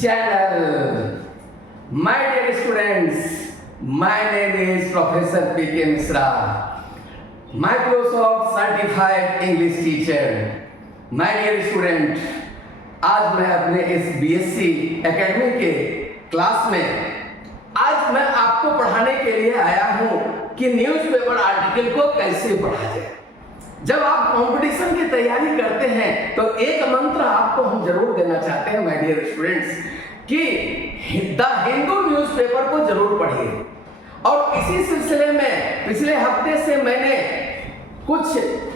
channel. My dear students, my name is Professor P.K. Misra, Microsoft Certified English Teacher. My dear student, आज मैं अपने इस BSc academy के class में आज मैं आपको पढ़ाने के लिए आया हूँ कि न्यूज़पेपर आर्टिकल को कैसे पढ़ा जाए। जब आप कंपटीशन की तैयारी करते हैं तो एक मंत्र आपको हम जरूर देना चाहते हैं माय डियर स्टूडेंट्स कि द हिंदू न्यूज़पेपर को जरूर पढ़िए। और इसी सिलसिले में पिछले हफ्ते से मैंने कुछ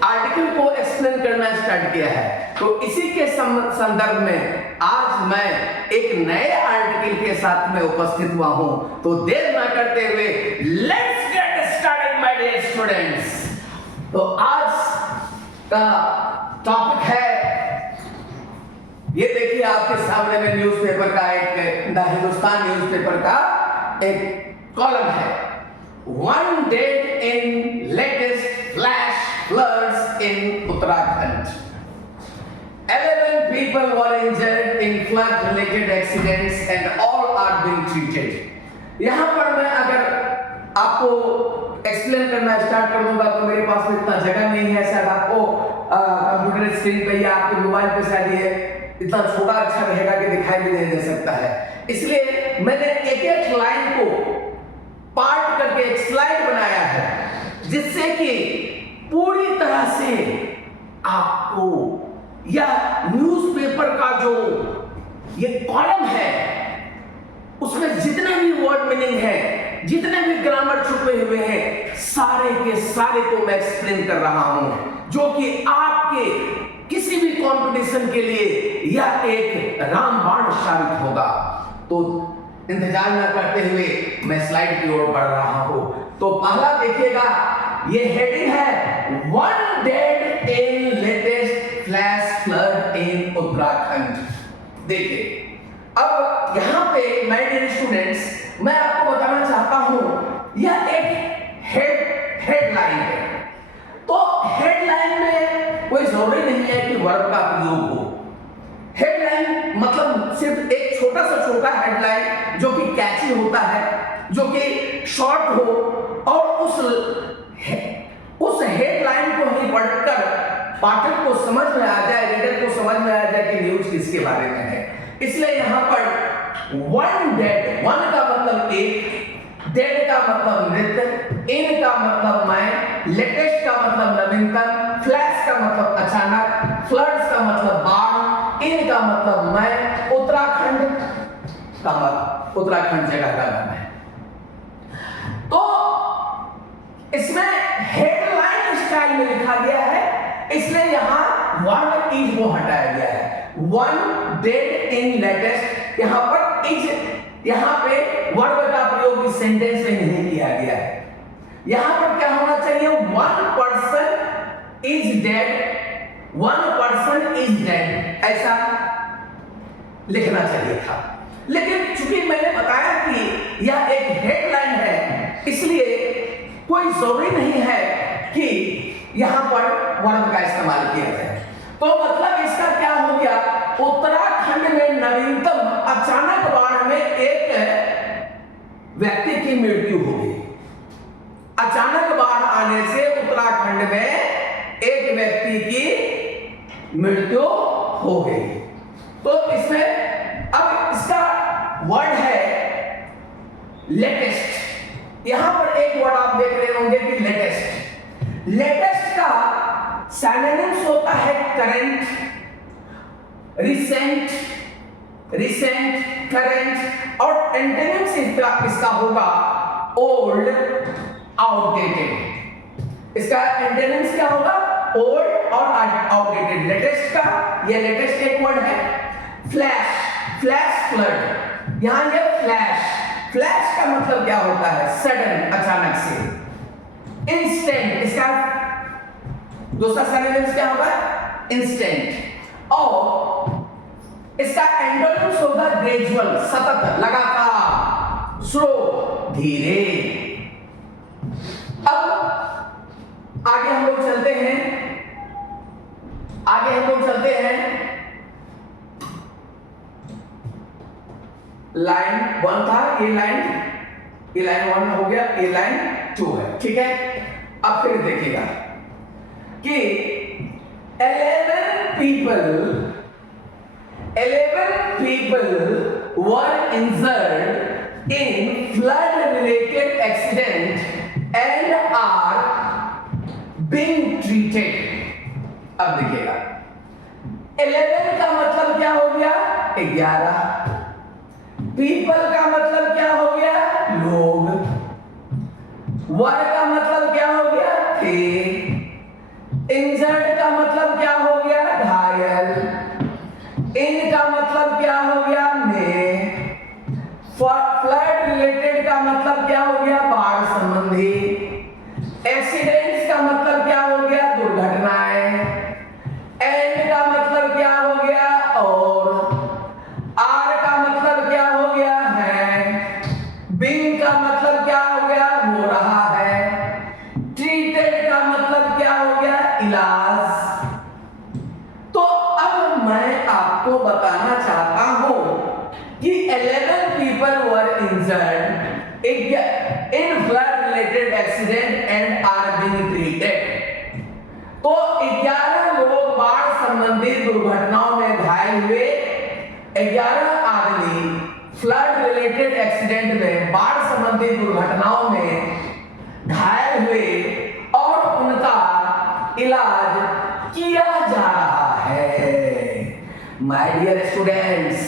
आर्टिकल को एक्सप्लेन करना स्टार्ट किया है, तो इसी के संदर्भ में आज मैं एक नए आर्टिकल के साथ में उपस्थित हुआ हूं। तो देर ना करते हुए let's get started my dear students. तो आज का टॉपिक है, ये देखिए आपके सामने में न्यूज़पेपर का एक द हिंदुस्तान न्यूज़पेपर का एक कॉलम है, one dead in latest flash floods in Uttarakhand, 11 people were injured in flood related accidents and all are being treated। यहां पर मैं अगर आपको एक्सप्लेन करना स्टार्ट कर दूंगा तो मेरे पास में इतना जगह नहीं है, शायद आपको कंप्यूटर स्क्रीन पे या आपके मोबाइल पे शायद ये इतना छोटा अच्छा रहेगा कि दिखाई भी नहीं दे सकता है। इसलिए मैंने एक एक लाइन को पार्ट करके एक स्लाइड बनाया है जिससे कि पूरी तरह से आपको यह न्यूज़पेपर का जो ये कॉलम है उसमें जितने भी वर्ड मीनिंग है, जितने भी ग्रामर छुपे हुए हैं, सारे के सारे को मैं एक्सप्लेन कर रहा हूं, जो कि आपके किसी भी कंपटीशन के लिए यह एक रामबाण साबित होगा। तो इंतजार न करते हुए मैं स्लाइड की ओर बढ़ रहा हूं। तो पहला देखिएगा, ये हेडिंग है वन डेड इन लेटेस्ट फ्लैश फ्लड इन उत्तराखंड। देखिए अब यहां पे माय डियर स्टूडेंट्स मैं आपको बताना चाहता हूं, यह एक हेडलाइन है। तो हेडलाइन में कोई जरूरी नहीं है कि वर्ब का प्रयोग हो। हेडलाइन मतलब सिर्फ एक छोटा सा छोटा हेडलाइन जो कि कैची होता है, जो कि शॉर्ट हो और उस हेडलाइन को ही पढ़कर पाठक को समझ में आ जाए, रीडर को समझ में आ जाए कि न्यूज़ किसके बारे में है। इसलिए यहां पर वन डेड, वन का मतलब एक, डेड का मतलब मृत, इन का मतलब मैं, लेटेस्ट का मतलब नवीनतम, फ्लैश का मतलब अचानक, फ्लड्स का मतलब बाढ़, इन का मतलब मैं, उत्तराखंड का मतलब उत्तराखंड जगह का नाम है। तो इसमें हेडलाइन स्टाइल में लिखा गया है, इसलिए यहां वर्ड इज वो हटाया गया है। वन डेड इन लेटेस्ट, यहां पर इज, यहां पे वर्ब का प्रयोग इस सेंटेंस में नहीं किया गया है। यहां पर क्या होना चाहिए, one person is dead, one person is dead, ऐसा लिखना चाहिए था। लेकिन चूंकि मैंने बताया कि यह एक हेडलाइन है, इसलिए कोई जरूरी नहीं है कि यहां पर वर्ब का इस्तेमाल किया जाए। तो मतलब इसका क्या हो गया, उत्तराखंड में नवीनतम अचानक बाढ़ में एक व्यक्ति की मृत्यु हो गई। अचानक बाढ़ आने से उत्तराखंड में एक व्यक्ति की मृत्यु हो गई। तो इसमें अब इसका वर्ड है लेटेस्ट। यहां पर एक वर्ड आप देख रहे होंगे कि लेटेस्ट। लेटेस्ट का सिनोनिम्स होता है करंट, रिसेंट, करंट, और एंटोनिम्स इसका होगा ओल्ड, आउटडेटेड। इसका एंटोनिम्स क्या होगा, ओल्ड और आउटडेटेड। लेटेस्ट का ये लेटेस्ट एक वर्ड है। फ्लैश, फ्लैश फ्लड, यहां ये फ्लैश का मतलब क्या होता है, सडन, अचानक से। इंस्टेंट, इसका दूसरा सिनोनिम्स क्या होगा, इंस्टेंट। और इसका एंटोनिम्स होगा ग्रेजुअल, सतत, लगातार, स्लो, धीरे। अब आगे हम लोग चलते हैं, लाइन 1 था, ये लाइन 1 हो गया, ये लाइन 2 है, ठीक है। अब फिर देखिएगा कि 11 people were injured in flood related accident and are being treated। अब देखिएगा 11 का मतलब क्या हो गया, 11। पीपल का मतलब क्या हो गया, लोग। वर का मतलब क्या हो गया, थे। इंजर्ड का मतलब क्या हो गया, घायल। इन का मतलब क्या हो गया, में। फ्लड रिलेटेड का मतलब क्या हो गया, बाढ़ संबंधी। एक्सीडेंट्स का मतलब क्या हो गया, दुर्घटनाएं। एंड का मतलब क्या हो गया, और। आर का मतलब क्या हो गया, है। बीइंग का मतलब क्या हो गया, हो रहा है। ट्रीटेड का मतलब क्या हो गया, इलाज। तो अब मैं आपको बताना चाहता हूं कि 11 people were injured in flood related accident and are being treated। तो 11 लोग बाढ़ संबंधी दुर्घटनाओं में घायल हुए। 11 आदमी फ्लड रिलेटेड एक्सीडेंट में, बाढ़ संबंधी दुर्घटनाओं में घायल हुए और उनका इलाज किया जा रहा है। माय डियर स्टूडेंट्स,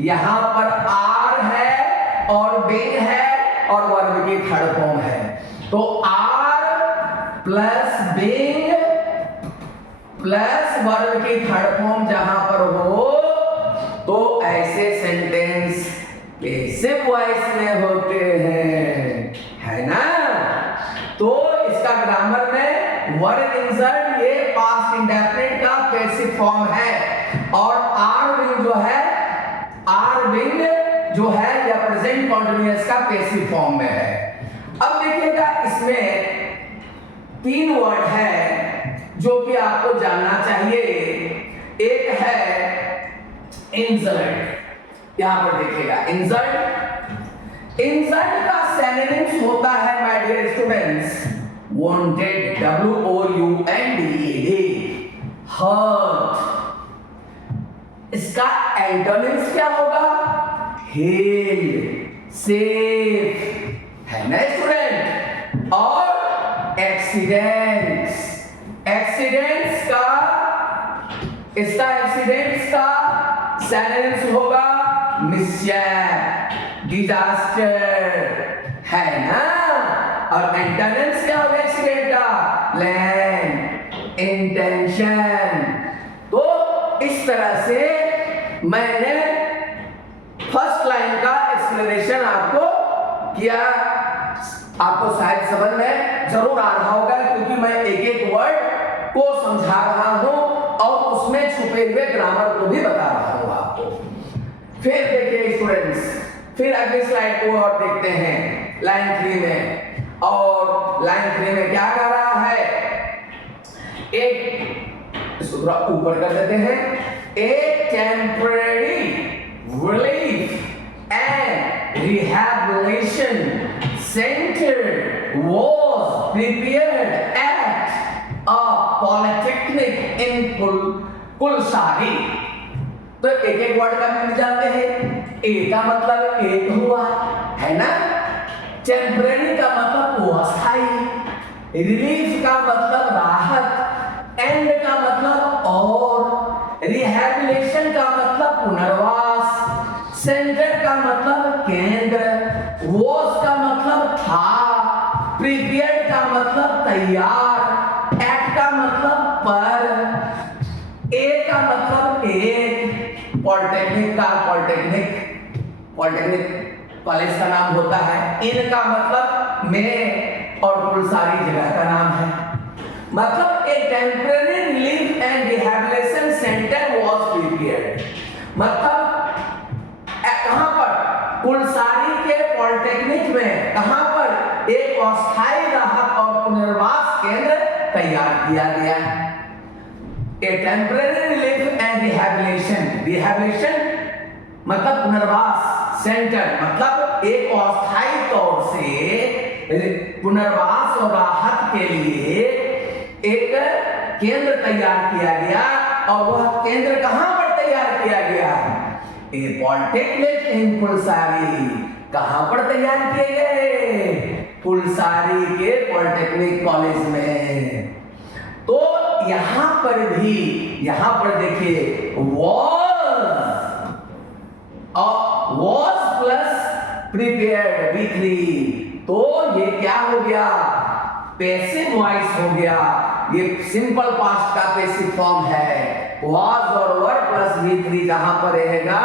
यहां पर आर है और बीइंग है और वर्ब की थर्ड फॉर्म है। तो are plus being plus verb की थर्ड फॉर्म जहां पर हो तो ऐसे सेंटेंस पैसिव वॉइस में होते हैं, है ना। तो इसका ग्रामर में वर इंजर्ड ये पास्ट इंडेफिनिट का पैसिव फॉर्म है और आर बीइंग जो है या प्रेजेंट कंटीन्यूअस का पैसिव फॉर्म में है। अब देखिएगा इसमें 3 वर्ड है जो कि आपको जानना चाहिए। एक है इंजर्ड, यहां पर देखिएगा इंजर्ड का सिनोनिम्स होता है my dear students, wounded, WOUNDED, hurt. इसका एंटोनिम्स क्या होगा, हील्ड, सेफ, है ना स्टूडेंट। और एक्सीडेंट्स का सिनोनिम्स होगा मिसचेप, डिजास्टर, है ना। और एंटोनिम्स क्या होगा एक्सीडेंट का, प्लान, इंटेंशन। तो इस तरह से मैंने फर्स्ट लाइन का एक्सप्लेनेशन आपको किया। आपको शायद समझ में जरूर आ रहा होगा क्योंकि मैं एक एक वर्ड को समझा रहा हूं और उसमें छुपे हुए ग्रामर को भी बता रहा हूं आपको। फिर देखिए स्टूडेंट्स, फिर अगली स्लाइड को और देखते हैं लाइन 3 में। और लाइन 3 में क्या कर रहा है, एक इसको थोड़ा ऊपर कर देते हैं। A temporary relief and rehabilitation centre was prepared at a polytechnic in Kulsari. तो एक एक वर्ड का मीनिंग जानते हैं। ए का मतलब एक हुआ, है ना। टेम्परेरी का मतलब अस्थायी, रिलीफ का मतलब राहत, एंड का मतलब और, रिहैबिलिटेशन का मतलब पुनर्वास, सेंटर का मतलब केंद्र, वॉज का मतलब था, प्रिपेयर्ड का मतलब तैयार, एट का मतलब पर, ए का मतलब एक, पॉलिटेक्निक कॉलेज का नाम होता है, इन का मतलब में, और कुलसारी जगह का नाम है। मतलब a temporary relief and rehabilitation centre was prepared. मतलब कहां पर, कुलसारी के पॉलिटेक्निक में कहां पर एक अस्थायी राहत और पुनर्वास केंद्र तैयार किया गया है। ए टेम्परेरी रिलीफ एंड रिहैबिलिटेशन मतलब पुनर्वास, सेंटर मतलब एक अस्थायी तौर से पुनर्वास और राहत के लिए एक केंद्र तैयार किया गया। और वह केंद्र कहां पर तैयार किया गया? ए पॉलिटेक्निक इन फुलसारी। कहां पर तैयार किए गए? फुलसारी के पॉलिटेक्निक कॉलेज में। तो यहां पर देखिए was प्लस प्रिपेयर्ड V3, तो ये क्या हो गया? पैसिव वॉइस हो गया। ये सिंपल पास्ट का पैसिव फॉर्म है। was और वर प्लस V3 जहां पर रहेगा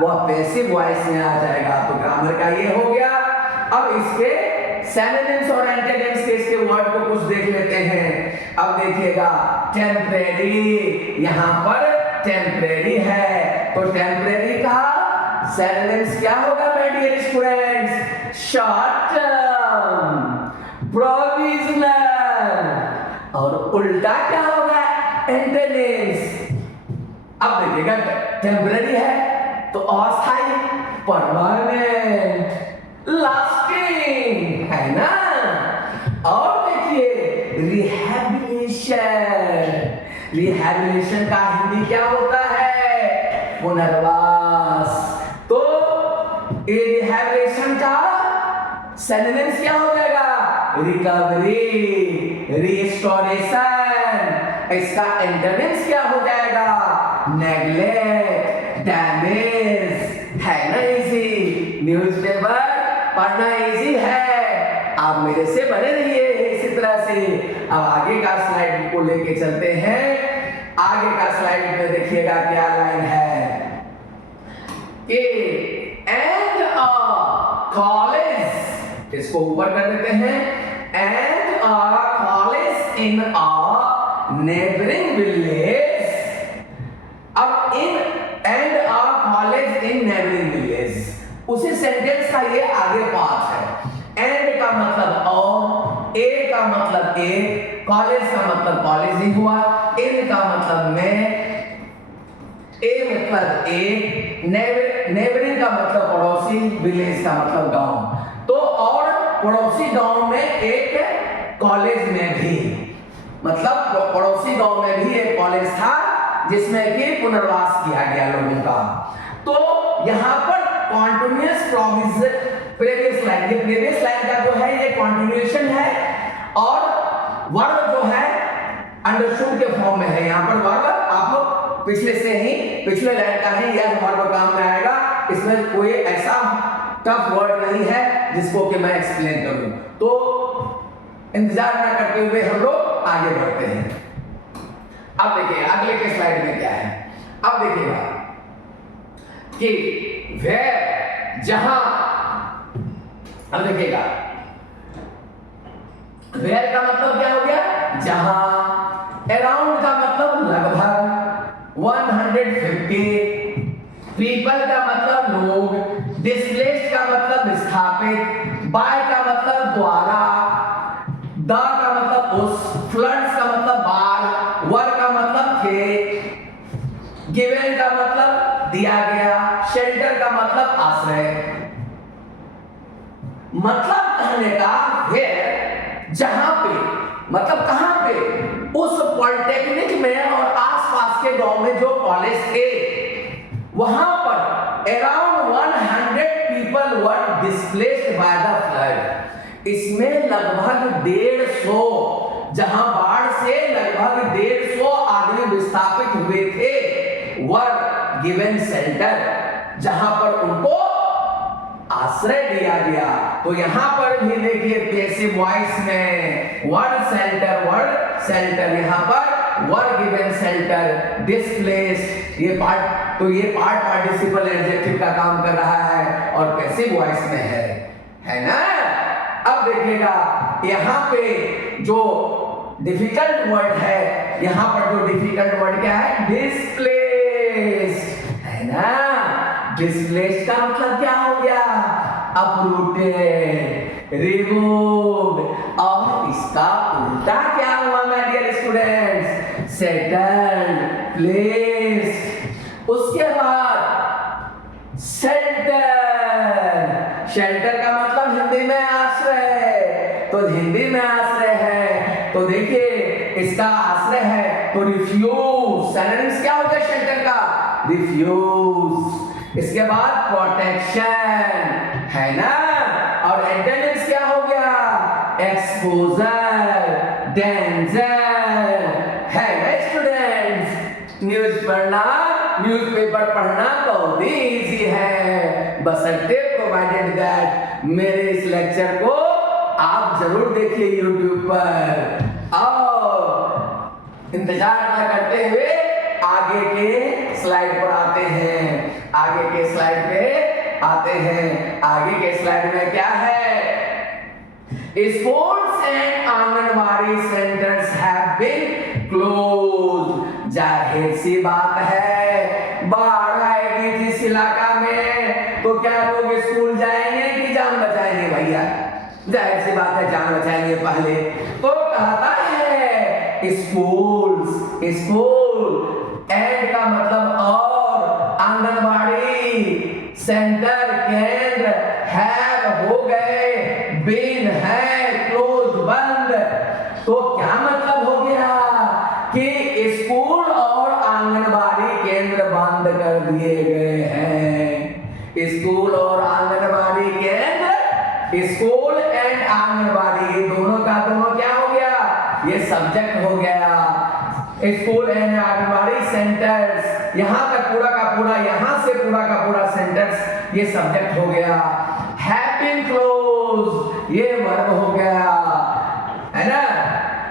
वह पैसिव वॉइस में आ जाएगा। तो ग्रामर का ये हो गया। अब इसके सिनोनिम्स और एंटोनिम्स के इसके वर्ड को कुछ देख लेते हैं। अब देखिएगा टेम्परेरी, यहां पर टेम्परेरी है, तो टेम्परेरी का सिनोनिम्स क्या होगा my dear students? Short term, provisional, और उल्टा क्या होगा? एंटोनिम्स। अब देखिएगा टेम्परेरी है तो अस्थायी, परमानेंट, लास्टिंग, है ना। और देखिए रिहैबिलिटेशन का हिंदी क्या होता है? पुनर्वास। तो रिहैबिलिटेशन का सिनोनिम्स क्या हो जाएगा? Recovery, restoration. इसका एंटोनिम्स क्या हो जाएगा? नेग्लेक्ट, डैमेज, है ना। इजी, न्यूज़पेपर पढ़ना इजी है। आप मेरे से बने रहिए इसी तरह से। अब आगे का स्लाइड को लेके चलते हैं। आगे का स्लाइड में देखिएगा क्या लाइन है कि एंड अ कॉलेज, इसको ऊपर कर देते हैं, and a college in a neighbouring village. अब in and a college in neighbouring village, उसी सेंटेंस का ये आगे पार्ट है। एंड का मतलब और, ए का मतलब एक, कॉलेज का मतलब कॉलेज ही हुआ, इन का मतलब में, ए मतलब एक, नेबरिंग का मतलब पड़ोसी, विलेज का मतलब गांव। तो और पड़ोसी गांव में एक कॉलेज में भी, मतलब पड़ोसी गांव में भी एक कॉलेज था जिसमें कि पुनर्वास किया गया लोगों का। तो यहां पर कॉन्टिन्यूअस प्रोविजन, प्रीवियस लाइन, ये प्रीवियस लाइन का जो है ये कंटिन्यूएशन है, और वर्ब जो है अंडरस्टूड के फॉर्म में है। यहां पर वर्ब आप लोग पिछले लाइन का है, यह वर्ब काम में आएगा। इसमें कोई ऐसा टफ वर्ड नहीं है जिसको कि मैं एक्सप्लेन करूं। तो इंतजार ना करते हुए हम लोग आगे बढ़ते हैं। अब देखिए अगले के स्लाइड में क्या है। अब देखिएगा कि वेयर, जहां, अब देखिएगा वेयर का मतलब क्या हो गया? जहां, अराउंड का मतलब लगभग, 150, पीपल का मतलब लोग, डिस्प्लेस्ड का मतलब विस्थापित, बाय का मतलब द्वारा, द का मतलब उस, फ्लड्स का मतलब बाढ़, वर का मतलब थे, गिवन का मतलब दिया गया, शेल्टर का मतलब आश्रय। मतलब कहने का वेयर, जहां पे, मतलब कहां पे? उस पॉलिटेक्निक में और आसपास के गांव में जो कॉलेज थे वहां पर around 100 people were displaced by the flood. इसमें लगभग 150, जहां बाढ़ से लगभग 150 आदमी विस्थापित हुए थे, वर गिवन सेंटर, जहां पर उनको आश्रय दिया गया। तो यहां पर भी देखिए पैसिव वॉइस में वर्ड सेंटर, यहां पर वर्ड गिवन सेंटर, डिस्प्लेस्ड, ये पार्ट, तो ये पार्ट पार्टिसिपल एडजेक्टिव का काम कर रहा है और पैसिव वॉइस में है ना। अब देखिएगा यहां पे जो डिफिकल्ट वर्ड है, यहां पर जो डिफिकल्ट वर्ड क्या है? डिस्प्लेस्ड, है ना। डिस्प्लेस्ड का मतलब क्या हो गया? अपरूटेड, रिमूव्ड, और इसका उल्टा क्या हुआ my dear students? Settled, placed. उसके बाद सेंटर, इसका आश्रय है तो रिफ्यूज, सिनोनिम्स क्या हो गया शेल्टर का? रिफ्यूज। इसके बाद प्रोटेक्शन है ना, और एंटोनिम्स क्या हो गया? एक्सपोजर, डेंजर है ना स्टूडेंट्स। न्यूज पढ़ना, न्यूज़पेपर पढ़ना बहुत ही इजी है, बशर्ते प्रोवाइडेड दैट मेरे इस लेक्चर को आप जरूर देखिए YouTube पर। और इंतजार न करते हुए आगे के स्लाइड पर आते हैं, आगे के स्लाइड पे आते हैं। आगे के स्लाइड में क्या है? Sports and anganwadi centres have been closed. जाहिर सी बात है, बाढ़ आएगी जिस इलाका में तो क्या लोग स्कूल जाएंगे कि जान बचाएंगे भैया? जाहिर सी बात है जान बचाएंगे पहले। तो कहता है स्कूल्स, स्कूल एंड का मतलब और, आंगनबाड़ी सेंटर केंद्र हैव हो गए, बीन है क्लोज बंद। तो क्या मतलब हो गया कि स्कूल और आंगनबाड़ी केंद्र बंद कर दिए गए हैं। स्कूल और आंगनबाड़ी केंद्र, स्कूल एंड आंगनबाड़ी दोनों का दोनों क्या हो गया? ये सब्जेक्ट हो गया। स्कूल एंड आंगनबाड़ी सेंटर्स, यहाँ तक पूरा का पूरा, यहाँ से पूरा का पूरा सेंटर्स ये सब्जेक्ट हो गया। हैव बीन क्लोज ये वर्ब हो गया, है ना।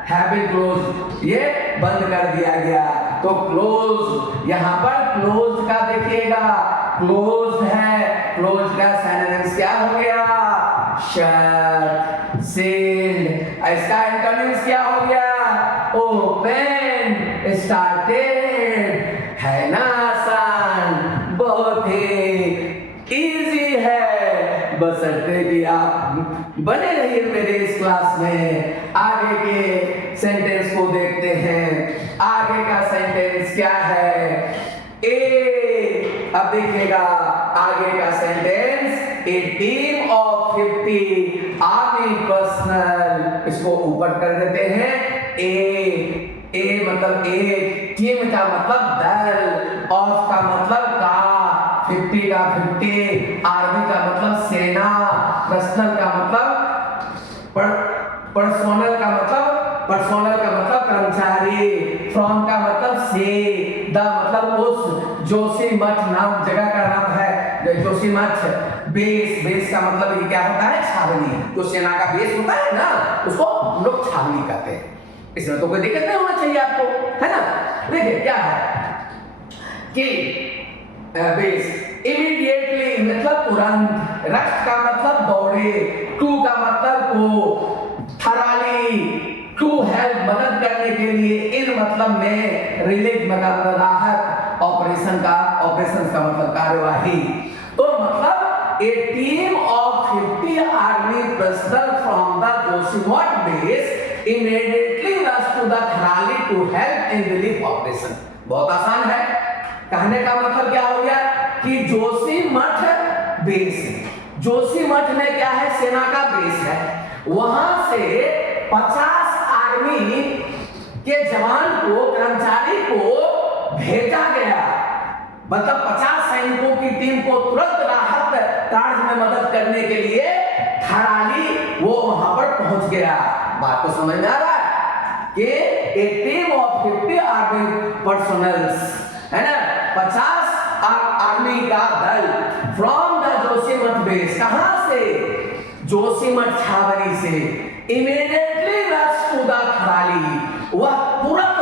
हैव बीन क्लोज ये बंद कर दिया गया। तो क्लोज, यहाँ पर क्लोज का देखिएगा, क्लोज है, क्लोज का सिनोनिम्स क्या हो गया? Shut, sealed. इसका एंटोनिम्स क्या हो गया? Open, started. है ना आसान, बहुत ही इजी है, बशर्ते कि आप बने रहिए मेरे इस क्लास में। आगे के सेंटेंस को देखते हैं। आगे का सेंटेंस क्या है? ए, अब देखिएगा आगे का sentence, A team of 50 army personal, इसको ऊपर कर देते हैं। ए मतलब एक, टीम का मतलब दल, ऑफ का मतलब का, 50 का 50, आर्मी का मतलब सेना, पर्सनल का मतलब पर्सोनल का मतलब कर्मचारी, फ्रॉम का मतलब से, द मतलब उस, जोशीमठ नाम जगह का नाम है, जोशीमठ। बेस का मतलब ये क्या होता है? छावनी। जो सेना का बेस होता है ना, उसको हम लोग छावनी कहते हैं। इसमें तो कोई दिक्कत नहीं होना चाहिए आपको, है ना। देखिए क्या है कि बेस इमीडिएटली मतलब तुरंत, रस्ट का मतलब दौड़े, टू का मतलब को, थराली, टू हेल्प मदद करने के लिए, इन मतलब में, रिलीफ मतलब राहत, ऑपरेशन का मतलब कार्यवाही। तो मतलब a team of 50 army personnel from the Joshimath base immediately rushed to the Tharali to help in relief operation। बहुत आसान है। कहने का मतलब क्या हो गया कि जोशीमठ बेस, जोशीमठ में क्या है? सेना का बेस है। वहां से 50 आर्मी के जवान को, कर्मचारी को भेजा गया, मतलब 50 सैनिकों की टीम को तुरंत राहत कार्य में मदद करने के लिए थराली वो वहां पर पहुंच गया। बात को समझ में आ रहा है कि ए टीम ऑफ 50 आर्मी पर्सनल्स, है ना, 50 आर्मी का दल फ्रॉम द जोशीमठ बेस, कहां से? जोशीमठ छावनी से। Immediately rush to the Tharali, वह तुरंत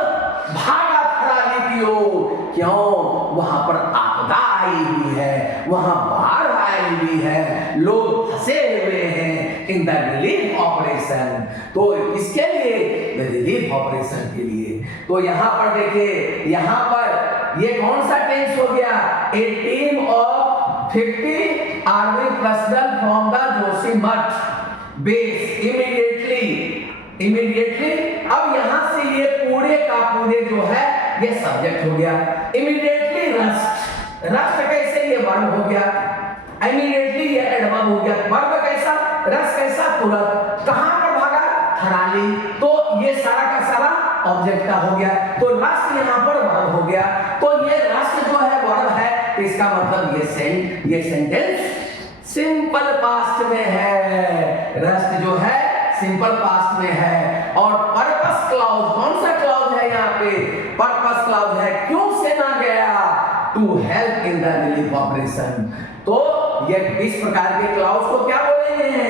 भागा थराली की ओर। क्यों? वहां पर आपदा आई हुई है, वहां बाढ़ आई हुई है, लोग फंसे हुए हैं इन द रिलीफ ऑपरेशन। तो इसके लिए, रिलीफ ऑपरेशन के लिए। तो यहाँ पर देखिए, यहाँ पर ये कौन सा टेंस हो गया? A team of 50 army personnel from the Joshimath base immediately. अब यहां से ये पूरे का पूरे जो है ये सब्जेक्ट हो गया। इमीडिएटली रस्ट कैसे? ये वर्ब हो गया। इमीडिएटली ये एडवर्ब हो गया। वर्ब कैसा? रस्ट कैसा? तुरंत। कहां पर भागा? थराली। तो ये सारा का सारा ऑब्जेक्ट का हो गया, तो रस्ट यहाँ पर वर्ब हो गया। तो ये रस्ट जो है वर्ब है, इसका मतलब ये सेंटेंस सिंपल पास्ट में है। रस्ट जो है सिंपल पास्ट में है। और पर्पस क्लाउज, कौन सा क्लाउज है यहाँ पे? पर्पस क्लाउज है। क्यों सेना गया? To help in the relief operation. तो ये इस प्रकार के क्लाउज को क्या बोलेंगे?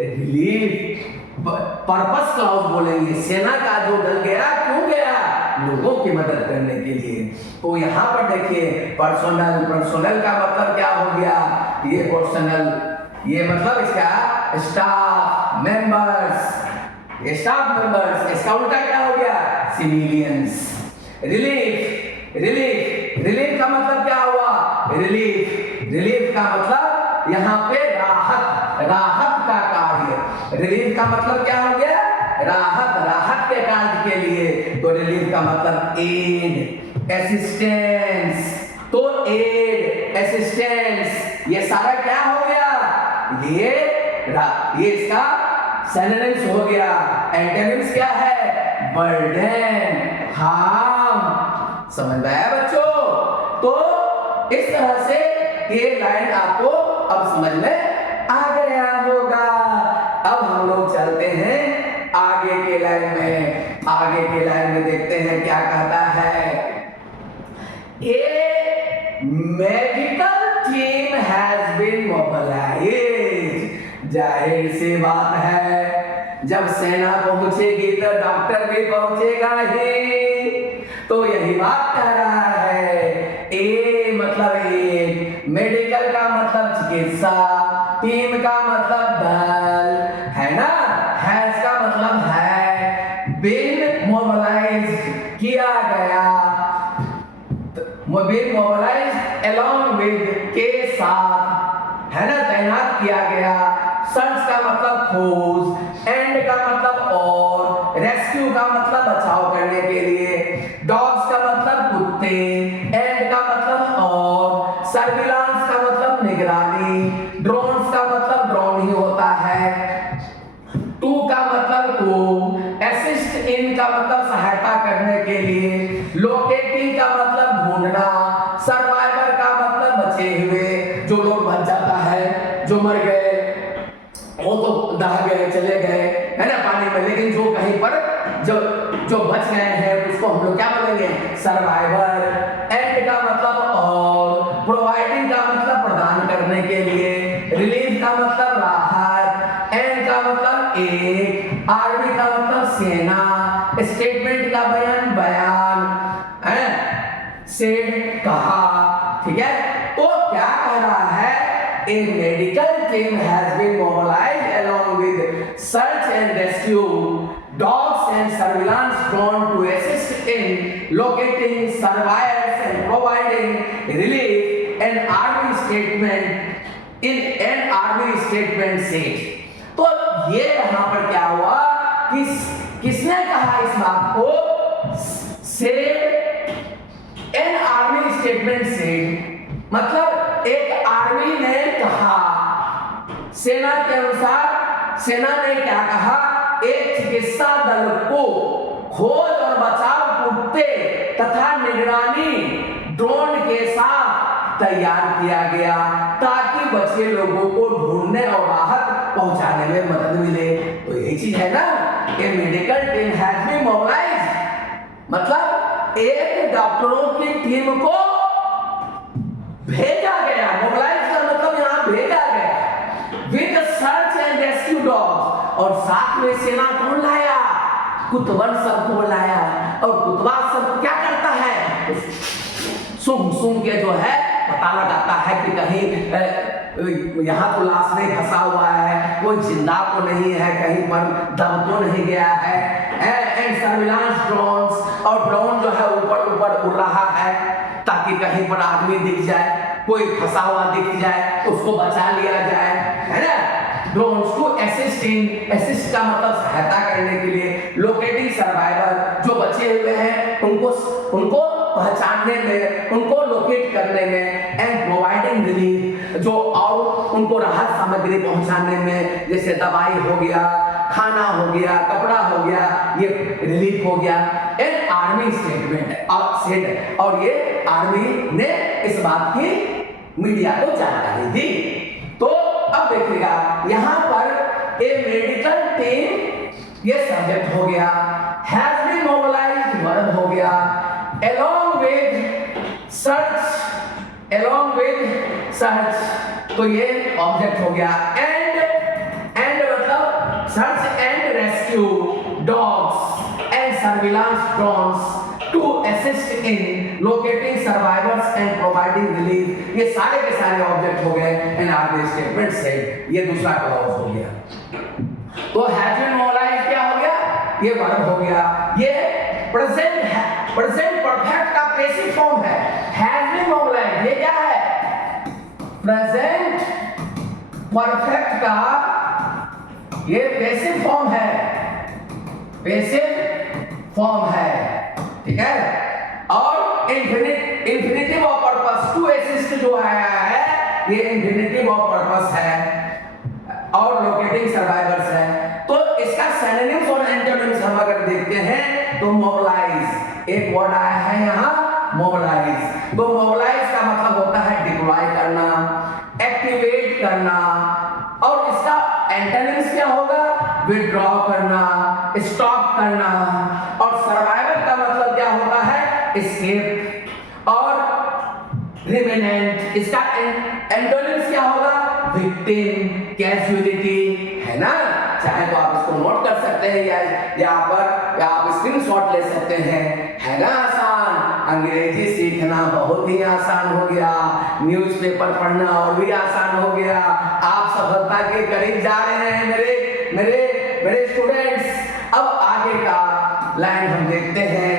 रिलीफ पर्पस क्लाउज बोलेंगे। सेना का जो दल गया, क्यों गया? लोगों की मदद करने के लिए। तो यहाँ पर देखिए पर्सनल, पर्सनल का मतलब क्या हो गया? ये पर्सनल, ये मतलब इसका स्टाफ मेंबर्स, स्टाफ मेंबर्स, इसका उल्टा क्या हो गया? सिविलियंस। रिलीफ, रिलीफ, रिलीफ का मतलब क्या हुआ? रिलीफ, रिलीफ का मतलब यहाँ पे राहत, राहत का कार्य। रिलीफ का मतलब क्या हो गया? राहत, राहत के कार्य के लिए। तो रिलीफ का मतलब एड, असिस्टेंस। तो एड, असिस्टेंस, ये सारा क्या हो गया? ये इसका सिनोनिम्स हो गया। एंटोनिम्स क्या है? Burden, harm. समझ में आया बच्चों? तो इस तरह से ये लाइन आपको अब समझ में आ गया होगा। अब हम लोग चलते हैं आगे के लाइन में। आगे के लाइन में देखते हैं क्या कहता है। A medical team has been mobilised. जाहिर सी बात है, जब सेना पहुंचेगी तो डॉक्टर भी पहुंचेगा ही। तो यही बात कह रहा है। ए मतलब एक, मेडिकल का मतलब चिकित्सा, टीम का मतलब दल, है ना? हैज का मतलब है। बीन मोबिलाइज्ड किया गया, बीन मोबिलाइज्ड अलोंग विद के साथ, है ना? तैनात किया गया। सर्च का मतलब खोज, एंड का मतलब और, रेस्क्यू का मतलब बचाव करने के लिए, डॉग्स का मतलब कुत्ते, एंड का मतलब और, सर्विलांस का मतलब निगरानी, ड्रोन्स का मतलब ड्रोन ही होता है, टू का मतलब को, असिस्ट इन का मतलब सहायता करने के लिए, लोकेटिंग का मतलब ढूंढना, सर्वाइवर का मतलब बचे हुए। जो लोग बच जाता है, जो मर गए वो तो दह गए, चले गए, है ना, पानी में, लेकिन जो कहीं पर जो बच गए हैं उसको हम लोग क्या बोलेंगे? सर्वाइवर। एंड का मतलब और, प्रोवाइडिंग का मतलब प्रदान करने के लिए, रिलीफ का मतलब राहत, एंड का मतलब एक, आर्मी का मतलब सेना, स्टेटमेंट का बयान, बयान है, सेड कहा। ठीक है? तो क्या कह रहा है? A medical team has been mobilized along with search and rescue dogs and surveillance drone to assist in locating survivors and providing relief. An army statement said. तो ये यहाँ पर क्या हुआ? किसने कहा इस बात को? said, an army statement said मतलब एक आर्मी ने कहा। सेना के अनुसार सेना ने क्या कहा? एक चिकित्सा दल को खोज और बचाव कुत्ते तथा निगरानी ड्रोन के साथ तैयार किया गया ताकि बचे लोगों को ढूंढने और राहत पहुंचाने में मदद मिले। तो यही चीज है ना, ये medical team has been mobilised मतलब एक डॉक्टरों की टीम को भेजा गया। मोबिलाइज का मतलब यहाँ भेजा गया with search and rescue dog. और साथ में सेना कौन लाया? कुतवन सबको लाया। और कुतवा सब क्या करता है? सूंघ के जो है पता लगाता है कि कहीं यहाँ तो लाश नहीं फंसा हुआ है, कोई जिंदा तो नहीं है, कहीं पर दब तो नहीं गया है। एंड सर्विलांस ड्रोन्स, और ड्रोन जो है ऊपर ऊपर उड़ रहा है ताकि कहीं पर आदमी दिख जाए, कोई फंसा हुआ दिख जाए, उसको बचा लिया जाए, है ना? Drones to assist in, assist का मतलब सहायता करने के लिए, लोकेटिंग सर्वाइवर जो बचे हुए हैं उनको पहचानने में, उनको लोकेट करने में, एंड प्रोवाइडिंग रिलीफ जो और उनको राहत सामग्री पहुंचाने में, जैसे दवाई हो गया, खाना हो गया, कपड़ा हो गया, ये रिलीफ हो गया। एन आर्मी स्टेटमेंट और ये आर्मी ने इस बात की मीडिया को जानकारी दी। तो अब देखिएगा यहां पर ए मेडिकल टीम ये सब्जेक्ट हो गया, हैज बीन मोबिलाइज्ड वर्ब हो गया, along with सर्च तो ये ऑब्जेक्ट हो गया, एंड मतलब search and rescue dogs and surveillance drones to assist in locating survivors and providing relief, ये सारे के सारे ऑब्जेक्ट हो गए इन आर्मी स्टेटमेंट से। ये दूसरा क्लॉज हो गया। तो हैज बीन मोबिलाइज्ड क्या हो गया, ये वर्ब हो गया। ये प्रेजेंट है, प्रेजेंट परफेक्ट का पैसिव फॉर्म है। हैज बीन मोबिलाइज्ड ये क्या है, प्रेजेंट परफेक्ट का ये पैसिव फॉर्म है, पैसिव फॉर्म है, ठीक है। और infinitive of purpose to assist जो है ये इंफिनिटिव ऑफ पर्पस है और लोकेटिंग सर्वाइवर्स है। तो इसका सिनोनिम्स और एंटोनिम्स हम अगर देखते हैं तो मोबिलाइज, एक वर्ड आया है यहाँ मोबिलाइज। तो मोबिलाइज का मतलब होता है डिप्लॉय करना, एक्टिवेट करना, और इसका एंटोनिम्स क्या होगा, विथड्रॉ करना, स्टॉप करना। और सर्वाइवल का मतलब क्या होता है, एस्केप। और रिमेनेंट, इसका एंटोनिम्स क्या होगा, विक्टिम, कैजुअलिटी, है ना। चाहे तो आप इसको नोट कर सकते हैं या यहाँ पर या आप स्क्रीनशॉट ले सकते हैं, है ना। आसान, अंग्रेजी सीखना बहुत ही आसान हो गया, न्यूज़पेपर पढ़ना और भी आसान हो गया। आप सफलता के करीब जा रहे हैं मेरे मेरे मेरे स्टूडेंट्स। अब आगे का लाइन हम देखते हैं,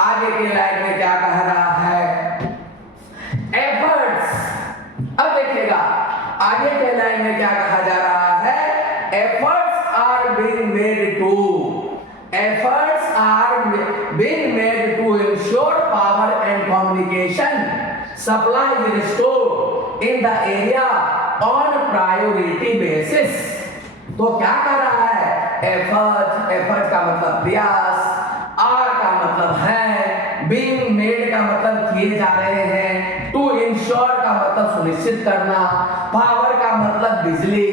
आगे के लाइन में क्या कह रहा है, एफर्ट्स। अब देखिएगा आगे के लाइन में क्या कहा जा रहा है, efforts are being made to, efforts are being made to ensure power and communication supply is restored in the area on priority basis. तो क्या कर रहा है, एफर्ट, एफर्ट का मतलब प्रयास, आर का मतलब है, बीइंग मेड का मतलब किए जा रहे हैं, टू इंश्योर का मतलब सुनिश्चित करना, पावर का मतलब बिजली,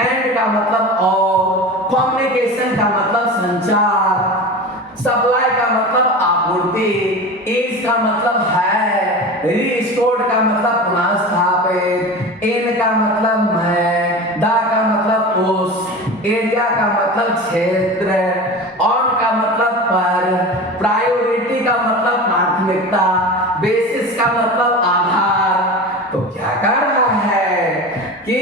एंड का मतलब और, कम्युनिकेशन का मतलब संचार, सप्लाई का मतलब आपूर्ति, इज का मतलब है, रिस्टोर्ड का मतलब पुनः स्थापित, इन का मतलब मैं, द का मतलब उस, एरिया का मतलब क्षेत्र, ऑन का मतलब पर, प्रायोरिटी का मतलब प्राथमिकता, बेसिस का मतलब आधार। तो क्या कर रहा है कि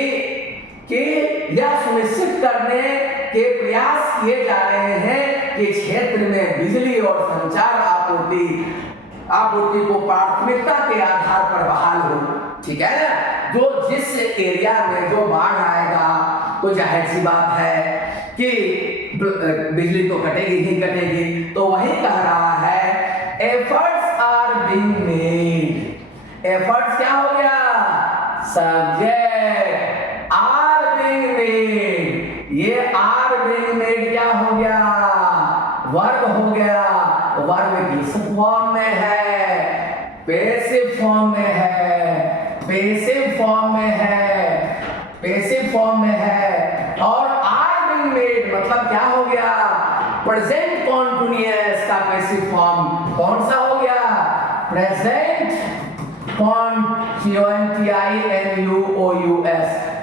यह सुनिश्चित करने के प्रयास किए जा रहे हैं कि क्षेत्र में बिजली और संचार आपूर्ति को प्राथमिकता के आधार पर बहाल हो, ठीक है ना। जो जिस एरिया में जो बाढ़ आएगा तो जाहिर सी बात है कि बिजली तो कटेगी ही कटेगी। तो वही कह रहा है efforts are being made, efforts क्या हो गया, सब्जेक्ट, आर बीइंग मेड, ये आर बीइंग मेड क्या हो गया, वर्ब हो गया। वर्ब किस फॉर्म में है, पैसिव फॉर्म में है, पैसिव फॉर्म में है, पैसिव फॉर्म में है। और आर बीइंग मेड मतलब क्या हो गया, प्रेजेंट कॉन्टिन्यूअस का पैसिव फॉर्म कौन सा हो गया, प्रेजेंट कॉन्टिन्यूअस,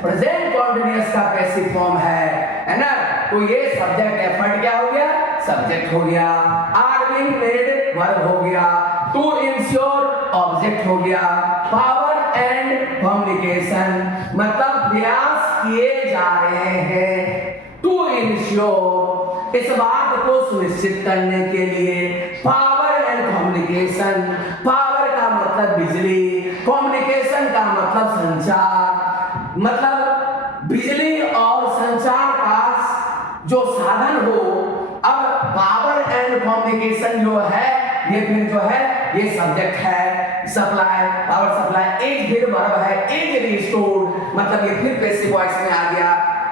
प्रेजेंट कॉन्टिन्यूअस का पैसिव फॉर्म है ना। तो ये सब्जेक्ट एफर्ट क्या हो गया, सब्जेक्ट हो गया, आर बीइंग मेड वर्ब हो गया, टू इंश्योर ऑब्जेक्ट हो गया, पावर एंड कम्युनिकेशन मतलब प्रयास किए जा रहे हैं, टू इंश्योर इस बात को सुनिश्चित करने के लिए, पावर एंड कम्युनिकेशन, पावर का मतलब बिजली, कम्युनिकेशन का मतलब संचार, मतलब बिजली और संचार का जो साधन हो। अब पावर एंड कम्युनिकेशन जो है ये फिर जो है ये सब्जेक्ट है, सप्लाई, पावर सप्लाई, एज फिर वर्ब है, एज रिस्टोर्ड मतलब ये फिर पैसिव वॉइस में आ गया,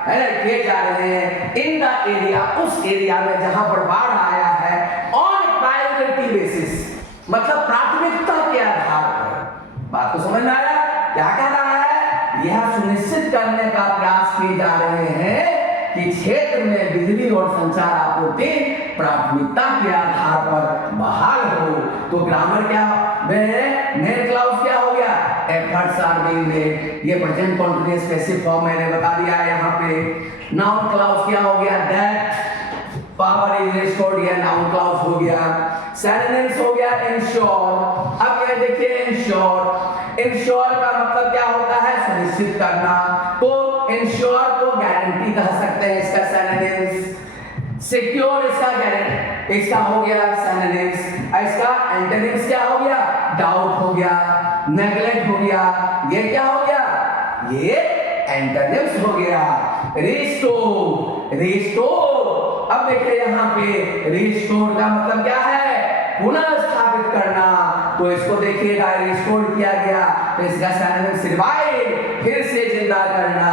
है ना किए जा रहे हैं इन द एरिया, उस एरिया में जहां पर बाढ़ आया है, ऑन प्रायोरिटी बेसिस, मतलब प्राथमिकता के आधार पर। बात को समझ में आया? क्या कह रहा है? यह सुनिश्चित करने का प्रयास किए जा रहे हैं कि क्षेत्र में बिजली और संचार आपूर्ति प्राथमिकता के आधार पर बहाल हो। तो ग्रामर क्या मेन क्लाउज क्या हो गया? एफर्ट्स आर बीइंग मेड, ये प्रेजेंट कंटीन्यूअस पैसिव फॉर्म मैंने बता दिया है यहाँ पे। नाउन क्लाउज क्या हो गया? दैट पावर इज रिस्टोर्ड, ये नाउन क्लाउज हो गया। सिनोनिम्स हो गया इंश्योर। अब ये देखिए इंश्योर, इंश्योर का मतलब क्या होता है? सुनिश्चित करना। तो इंश्योर को गारंटी कह सकते हैं, इसका सिनोनिम्स। सिक्योर इसका गारंटी, इसका हो गया सिनोनिम्स। इसका एंटोनिम्स क्या हो गया? डाउट हो गया, नेगलेक्ट हो गया, ये क्या हो गया? ये एंटोनिम्स हो गया। रिस्टोर, रिस्टोर, अब देखिए यहाँ पे रिस्टोर का मतलब क्या है? पुनः स्थापित करना। तो इसको देखिएगा रिस्टोर किया गया, तो इसका सिनोनिम्स रिवाइव, फिर से जिंदा करना,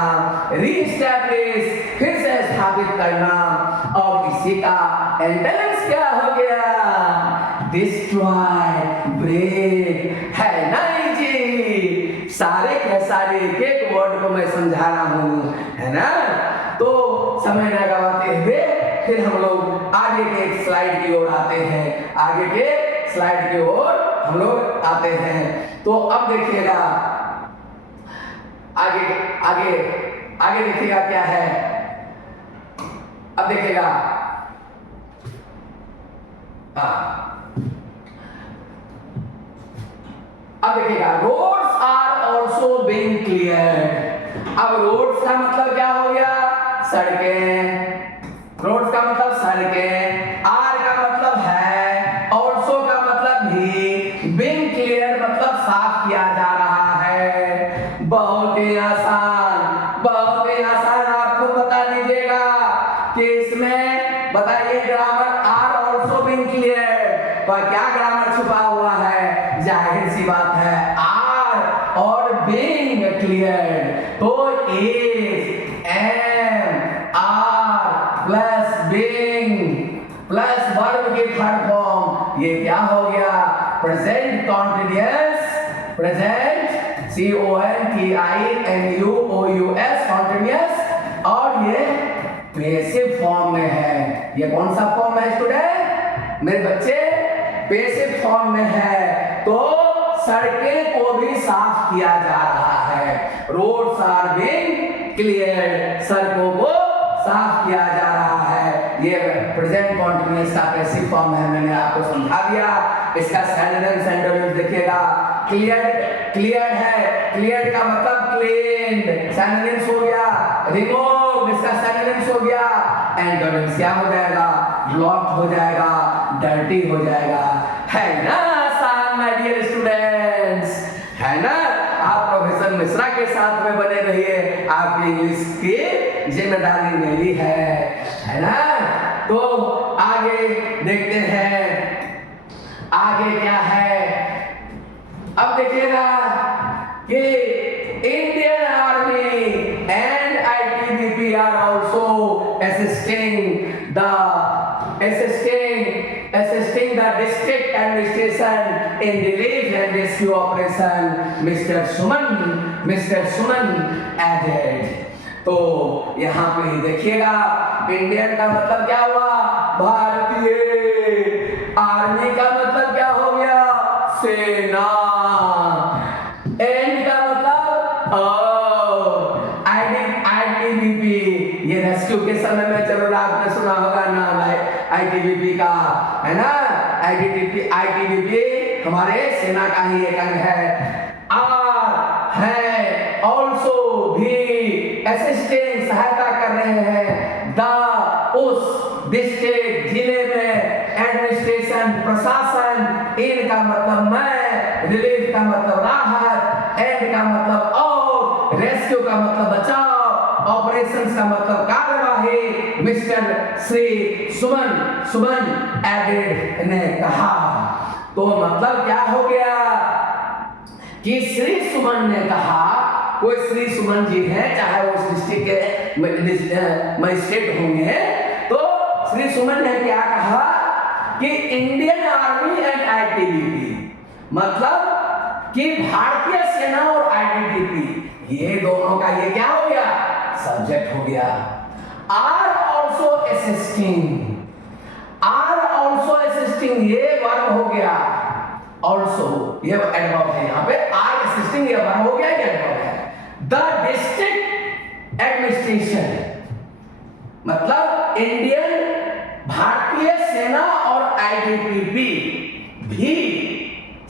रीएस्टैब्लिश, फिर से स्थापित करना। और इसी का एंटोनिम्स क्या हो गया? डिस्ट्रॉय, ब्रेक, है ना जी? सारे के सारे एक एक वर्ड को मैं समझा रहा हूं, है ना? तो समय न गवाते हुए फिर हम लोग आगे के एक स्लाइड की ओर आते हैं, आगे के स्लाइड की ओर हम लोग आते हैं। तो अब देखिएगा आगे आगे आगे देखिएगा क्या है। अब देखिएगा अब देखिएगा roads are also being cleared. अब रोड्स का मतलब क्या हो गया? सड़कें। रोड्स का मतलब सड़कें, आर का मतलब है, ऑल्सो का मतलब भी, बीइंग क्लियर मतलब साफ किया जा रहा है। बहुत ही आसान, बहुत ही आसान। आपको बता दीजिएगा कि इसमें बताइए grammar are also being clear, पर क्या ग्रामर छुपा हुआ है? जाहिर सी बात है, आर और बीइंग क्लियर। तो is, am, are plus being plus verb की थर्ड फॉर्म, ये क्या हो गया? Present continuous, present CONTINUOUS continuous, और ये पैसिव फॉर्म में है। ये कौन सा फॉर्म है स्टूडेंट? मेरे बच्चे पैसिव फॉर्म में है। तो सड़कें को भी साफ किया जा रहा है। रोड्स आर बीइंग क्लियर्ड, सड़कों को साफ किया जा रहा है। ये प्रेजेंट कॉन्टिन्यूअस का पैसिव फॉर्म है, मैंने आपको समझा दिया। इसका सिनोनिम्स एंटोनिम्स देखिएगा। क्लियर्ड, क्लियर्ड है, क्लियर्ड का मतलब क्लीन्ड, सिनोनिम्स हो गया। रिमूव, इसका सिनोनिम्स हो गया। एंटोनिम्स क्या हो जाएगा? ब्लॉक्ड हो जाएगा, डर्टी हो जाएगा। है ना आसान माय डियर स्टूडेंट्स? है ना? आप प्रोफेसर मिश्रा के साथ में बने रहिए, आपकी इंग्लिश की जिम्मेदारी मेरी है ना? तो आगे देखते हैं, आगे क्या है। अब देखिएगा कि Indian Army and ITBP are also assisting the district administration in relief and rescue operation, Mr. Suman added। तो यहाँ पे देखिएगा इंडियन का मतलब क्या हुआ? भारतीय। आर्मी का मतलब क्या हो गया? सेना। एंड का मतलब ITBP, ये रेस्क्यू के समय में जरूर आपने सुना होगा नाम ITBP का, है ना? ITBP हमारे सेना का ही एक अंग है। आर है ऑल्सो भी, असिस्टिंग सहायता कर रहे हैं, द उस डिस्ट्रिक्ट जिले में, एडमिनिस्ट्रेशन प्रशासन, इन का मतलब मैं, रिलीफ का मतलब राहत, एंड का मतलब और, रेस्क्यू का मतलब बचाव, ऑपरेशंस का मतलब कार्यवाही। मिस्टर श्री सुमन एडेड ने कहा। तो मतलब क्या हो गया कि श्री सुमन ने कहा कोई श्री सुमन जी हैं, चाहे वो उस डिस्ट्रिक्ट के मजिस्ट्रेट होंगे, तो श्री सुमन ने क्या कहा कि इंडियन आर्मी एंड आईटीबीपी, मतलब कि भारतीय सेना और आईटीबीपी, ये दोनों का ये क्या हो गया, सब्जेक्ट हो गया। आर ऑल्सो असिस्टिंग, ये वर्ब हो गया, ऑल्सो ये एडवर्ब है, यहाँ पे आर असिस्टिंग ये वर्ब हो गया, ये एडवर्ब है। द डिस्ट्रिक्ट एडमिनिस्ट्रेशन, मतलब इंडियन भारतीय सेना और आईटीबीपी भी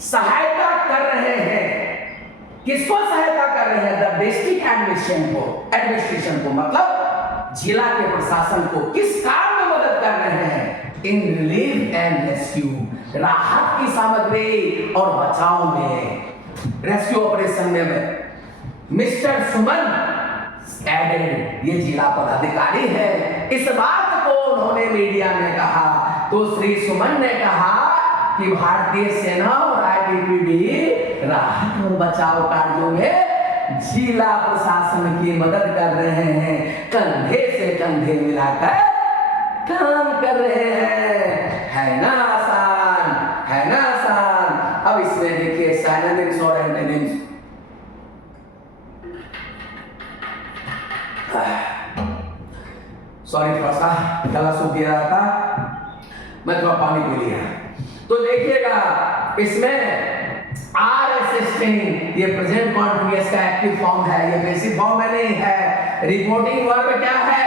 सहायता कर रहे हैं। किसको सहायता कर रहे हैं? द डिस्ट्रिक्ट एडमिनिस्ट्रेशन को, मतलब जिला के प्रशासन को किस काम में मदद कर रहे हैं? इन रिलीफ एंड रेस्क्यू, राहत की सामग्री और बचाव में, रेस्क्यू ऑपरेशन में। मिस्टर सुमन एडेड, ये जिला पदाधिकारी है, इस बात को उन्होंने मीडिया में कहा। तो श्री सुमन ने कहा कि भारतीय सेना और आईटीबीपी राहत और बचाव कार्यों में जिला प्रशासन की मदद कर रहे हैं, कंधे से कंधे मिलाकर काम कर रहे हैं। है ना आसान, है ना आसान। अब इसमें देखिए सिनोनिम्स और एंटोनिम्स। सॉरी, थोड़ा सा गला सूख गया था, मैं थोड़ा पानी पी लिया। तो देखिएगा इसमें आर असिस्टिंग, ये प्रेजेंट कॉन्टिन्यूअस का एक्टिव फॉर्म है, ये पैसिव फॉर्म में नहीं है। रिपोर्टिंग वर्ब क्या है?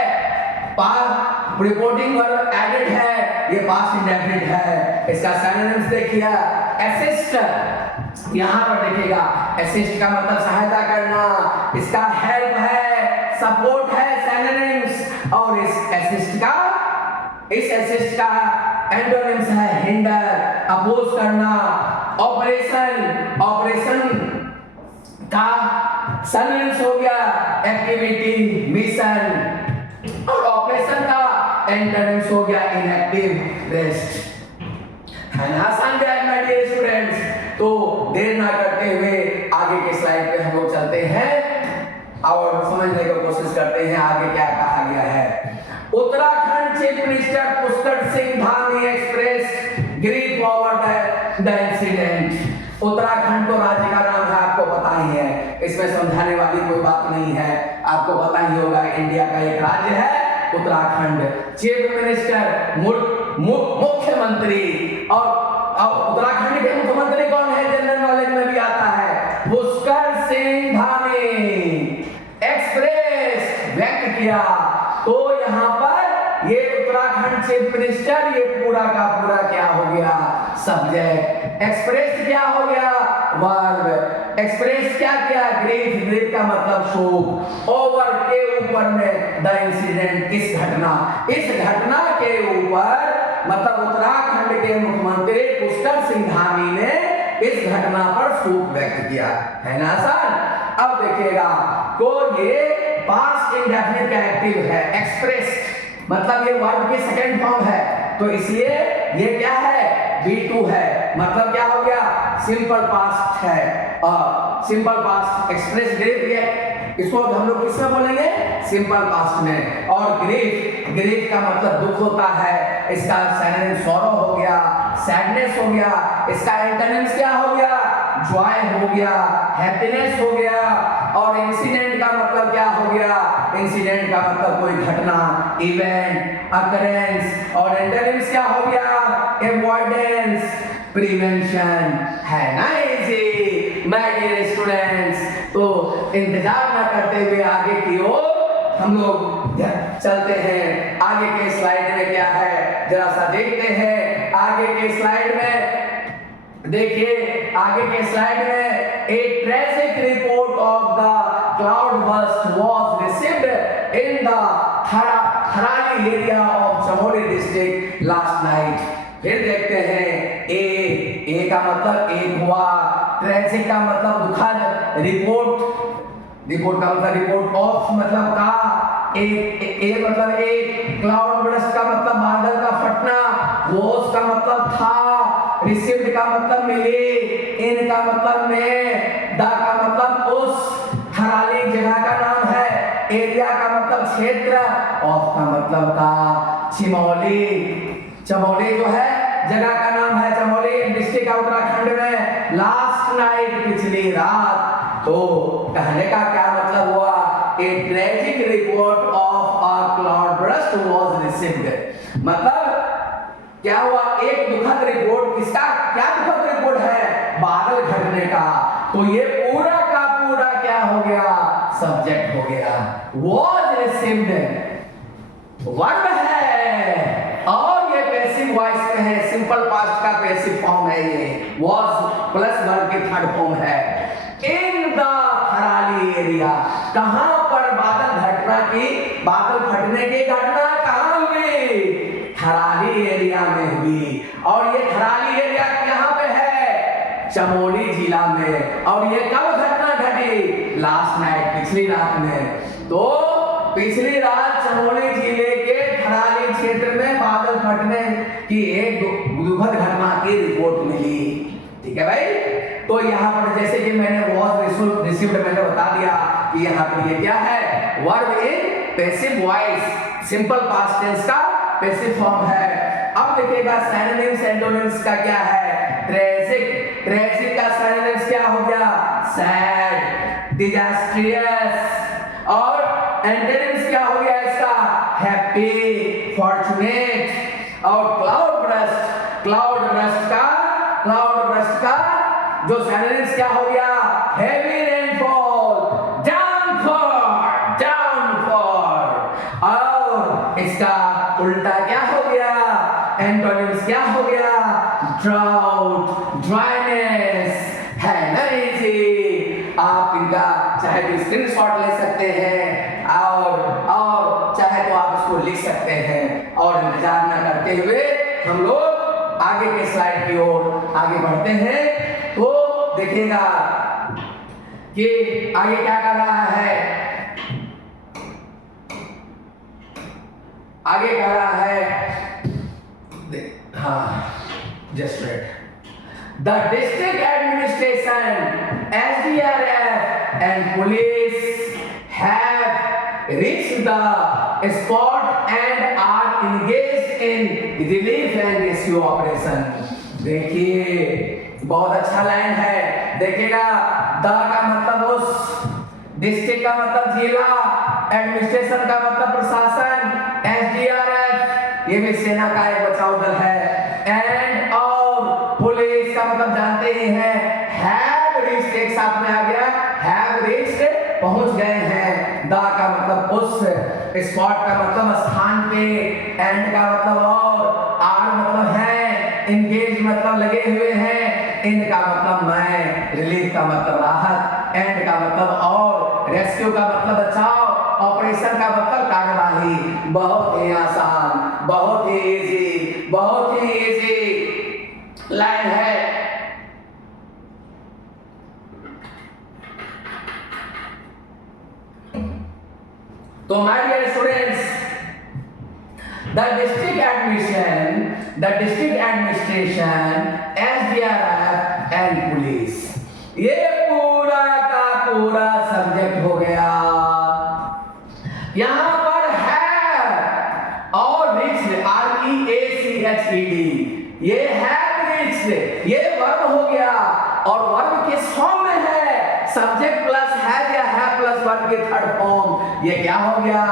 पास्ट रिपोर्टिंग वर्ब एडेड है, ये पास्ट इंडेफिनिट है। इसका सिनोनिम्स देखिए, असिस्ट, यहां पर देखिएगा असिस्ट का मतलब सहायता करना, इसका हेल्प है, सपोर्ट है, सिनोनिम्स। और इस असिस्ट का एंटोनिम्स है हिंडर, अपोज करना। ऑपरेशन का सिनोनिम्स हो गया एक्टिविटी, मिशन। और ऑपरेशन का एंटोनिम्स हो गया इनएक्टिव, रेस्ट। है ना आसान माय डियर स्टूडेंट्स। तो देर ना करते हुए आगे के स्लाइड पे हम लोग चलते हैं और समझने की कोशिश करते हैं आगे क्या कहा गया है। Uttarakhand chief minister Pushkar Singh Dhami express grief over the incident. Uttarakhand तो राज्य का नाम है, आपको पता ही है, इसमें समझाने वाली कोई बात नहीं है, आपको पता ही होगा इंडिया का एक राज्य है उत्तराखंड। चीफ मिनिस्टर मुख्यमंत्री, और उत्तराखंड के मुख्यमंत्री कौन है? जनरल नॉलेज में भी आता है, पुष्कर सिंह धामी एक्सप्रेस व्यक्त किया। तो यहाँ पर ये उत्तराखंड चीफ मिनिस्टर, ये पूरा का पूरा क्या हो गया? सब्जेक्ट। एक्सप्रेस क्या हो गया? वर्ब। एक्सप्रेस क्या किया? ग्रीफ, ग्रीफ का मतलब शोक। ओवर के ऊपर में द इंसिडेंट, इस घटना, इस घटना के ऊपर, मतलब उत्तराखंड के मुख्यमंत्री पुष्कर सिंह धामी ने इस घटना पर शोक व्यक्त किया। है ना आसान। अब देखिएगा को ये पास्ट इंडेफिनिट का एक्टिव है, एक्सप्रेस, मतलब ये वर्ब की सेकंड फॉर्म है, तो इसलिए ये क्या है? B2 है, मतलब क्या हो गया? सिंपल पास्ट है। सिंपल पास्ट एक्सप्रेस ग्रीफ है, इसको हम लोग किसमें बोलेंगे? सिंपल पास्ट में। और ग्रीफ, ग्रीफ का मतलब दुख होता है, इसका सिनोनिम सॉरो हो गया, सैडनेस हो गया। इसका एंटोनिम्स क्या हो गया? जॉय हो गया, हैप्पीनेस हो गया। और इंसिडेंट का मतलब क्या हो गया? इंसिडेंट का मतलब कोई घटना, इवेंट, अकरेंस। और एंटोनिम्स क्या हो गया? Avoidance, prevention. है ना इजी माय डियर स्टूडेंट्स। तो इंतजार ना करते हुए आगे की ओर हम लोग चलते हैं। आगे के स्लाइड में क्या है जरा सा देखते हैं। आगे के स्लाइड में देखिए, आगे के स्लाइड में a tragic report of the cloudburst was received in the Tharali area of Chamoli district last night. फिर देखते हैं ए का मतलब एक हुआ, ट्रेजिक का मतलब दुखद, रिपोर्ट का मतलब रिपोर्ट ऑफ मतलब का, एक मतलब एक, क्लाउड बर्स्ट का मतलब बादल का फटना, वॉज का मतलब था, रिसीव्ड का मतलब मिली, इन का मतलब में, द का मतलब उस, थराली जगह का नाम है, एरिया का मतलब क्षेत्र, ऑफ का मतलब का। चमोली, चमोली जो है जगह का नाम है, चमोली डिस्ट्रिक्ट है उत्तराखंड में। लास्ट नाइट, पिछली रात। तो कहने का क्या मतलब हुआ, a tragic report of a cloudburst was received. मतलब क्या हुआ, एक दुखद रिपोर्ट। किसका, क्या दुखद रिपोर्ट है, बादल फटने का। तो ये पूरा का पूरा क्या हो गया, सब्जेक्ट हो गया। वाज रिसीव्ड वर्ब है और ये पैसिव वॉइस में है, सिंपल पास्ट का पैसिव फॉर्म है। ये वाज प्लस वर्ब की थर्ड फॉर्म है। इन द थराली एरिया, कहां पर बादल घटना की, बादल फटने की घटना कहां हुई, थराली एरिया में हुई। और ये थराली एरिया कहां पे है, चमोली जिला में। और ये कब घटना घटी, लास्ट नाइट, पिछली रात में। तो पिछली रात चमोली जिले के थराली क्षेत्र में बादल फटने की एक दुखद घटना की रिपोर्ट मिली। ठीक है भाई। तो यहाँ पर जैसे कि मैंने वाज रिसीव्ड मैंने बता दिया कि यहाँ पर ये क्या है, verb in passive voice, simple past tense का पैसिव फॉर्म है। अब देखिएगा सिनोनिम्स एंटोनिम्स का क्या है, ट्रेजिक, ट्रेजिक का सिनोनिम्स क्या हो गया, सैड, डिजास्ट्रियस। और एंटोनिम्स क्या हो गया इसका, हैप्पी, फॉर्चुनेट। और क्लाउड बर्स्ट, क्लाउड बर्स्ट का, क्लाउड बर्स्ट का जो सिनोनिम्स क्या हो गया, हेवी रेनफॉल, डाउनफॉल, डाउनफॉल। और इसका उल्टा क्या हो गया, एंटोनिम्स क्या हो गया, ड्राउट, ड्राइनेस, है ना इजी। आप इनका चाहे तो स्क्रीनशॉट ले सकते हैं और चाहे तो आप इसको लिख सकते हैं। और इंतजार न करते हुए हम लोग आगे के स्लाइड की ओर आगे बढ़ते हैं। तो देखिएगा कि आगे क्या कर रहा है, आगे कह रहा है, हाँ just wait. The district administration, SDRF and police have reached the spot and are engaged in relief and rescue operation। देखिए बहुत अच्छा लाइन है, देखिएगा द का मतलब उस, डिस्ट्रिक्ट का मतलब जिला, एडमिनिस्ट्रेशन का मतलब प्रशासन, SDRF ये भी सेना का एक बचाव दल है, एंड और पुलिस का मतलब जानते ही हैं, हैव रीच्ड एक साथ में आ गया, हैव रीच्ड पहुंच गए हैं। द का मतलब उस, स्पॉट का मतलब स्थान पे, एंड का मतलब और, आर मतलब है, इंगेज मतलब लगे हुए हैं, इन का मतलब मैं, रिलीफ का मतलब राहत, एंड का मतलब और, रेस्क्यू का मतलब बचाव, ऑपरेशन का मतलब कार्यवाही। बहुत ही आसान, बहुत ही इजी, बहुत ही इजी लाइन है। तो my dear students, the district administration, SDRF and police, ये पूरा का पूरा सब्जेक्ट हो गया। यहां पर है और रिच्ड, REACHED, ये है रिच्ड, ये वर्ब हो गया। और वर्ब किस फॉर्म में है, सब्जेक्ट प्लस है या है प्लस वर्ब की थर्ड फॉर्म। ये क्या हो गया,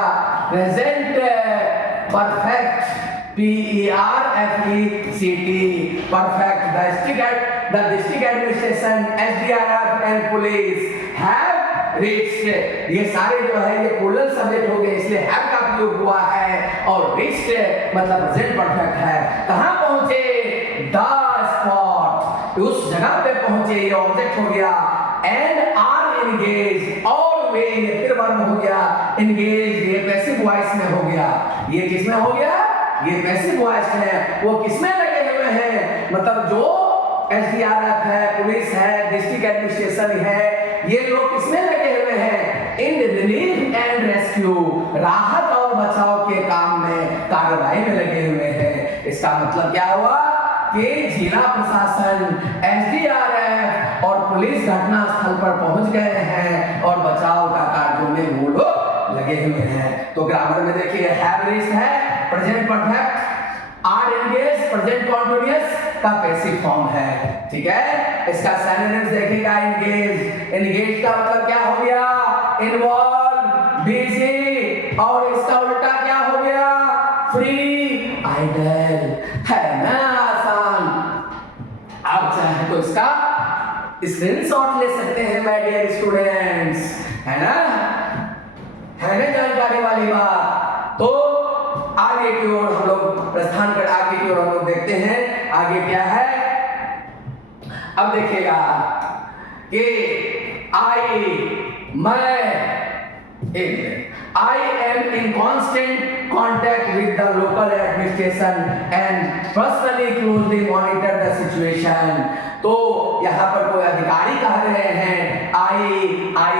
present perfect, PERFECT, perfect। The district administration, SDRF and police have reached, ये सारे जो है ये प्लूरल सब्जेक्ट हो गए, इसलिए have का प्रयोग हुआ है। और reached मतलब प्रेजेंट परफेक्ट है। कहां पहुंचे, the spot, उस जगह पे पहुंचे, ये ऑब्जेक्ट हो गया। and are engaged, और वे, ये फिर वर्ब हो गया, engaged ये पैसिव वॉइस में हो गया। ये किसमें हो गया, ये पैसिव वॉइस है। वो किसमें लगे हुए हैं, मतलब जो SDRF है, पुलिस है, डिस्ट्रिक्ट एडमिनिस्ट्रेशन है, ये लोग किसमें लगे हुए हैं, इन रिलीफ एंड रेस्क्यू, राहत और बचाव के काम में, कार्रवाई में लगे हुए हैं। इसका मतलब क्या हुआ कि जिला प्रशासन, SDRF और पुलिस घटना स्थल पर पहुंच गए हैं और बचाव का कार्यों में वो लोग लगे हुए हैं। तो ग्रामर में देखिए हैव रीच्ड है present perfect, are engage present continuous का पैसिव फॉर्म है। ठीक है, इसका सिनोनिम्स देखिएगा एंगेज। एंगेज का मतलब क्या हो गया? इन्वॉल्व, बिजी, और इसका उल्टा क्या हो गया? Free, idle. है ना आसान? आप चाहे तो इसका स्क्रीनशॉट ले सकते हैं माय डियर स्टूडेंट्स, है ना? है ना जानकारी वाली बात? तो आगे की ओर हम लोग प्रस्थान कर, आगे की ओर हम लोग देखते हैं आगे क्या है। अब देखिएगा कि I am in constant contact with the local administration and personally closely monitor the situation। तो यहाँ पर कोई अधिकारी कह रहे हैं I